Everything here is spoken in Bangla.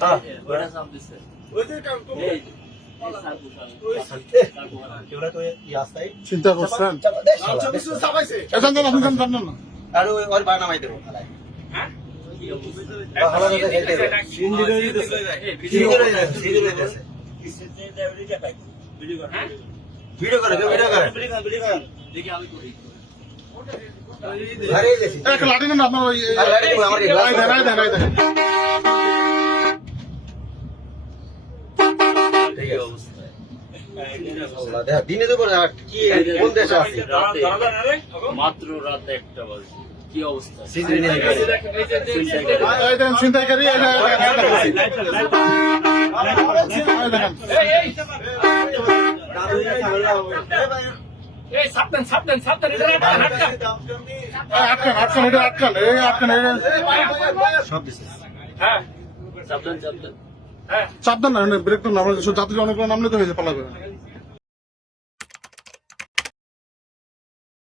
হ্যাঁ চাপ দিছে চিন্তা করছেন না আর ওই ওর বার নামাই দেবো। ভিডিও করে ভিডিও করে দেখি আমি করি লাঠি নেন আপনার ওই আর লাঠি কই, আমার এই অবস্থা দিনে আর কি কোন দেশে আছি মাত্র রাত একটা বাজে কি অবস্থা ছিনতাইকারী সাবধান সাবধান সাবধান আটকান আটকান আটকান আটকান এটা আটকান এই। আটকান সব হ্যাঁ। সাবধান সাবধান। হ্যাঁ দেন না ব্রেক তো নামলে যাত্রী অনেকগুলো নামলে তো হয়ে যাবে পালাবে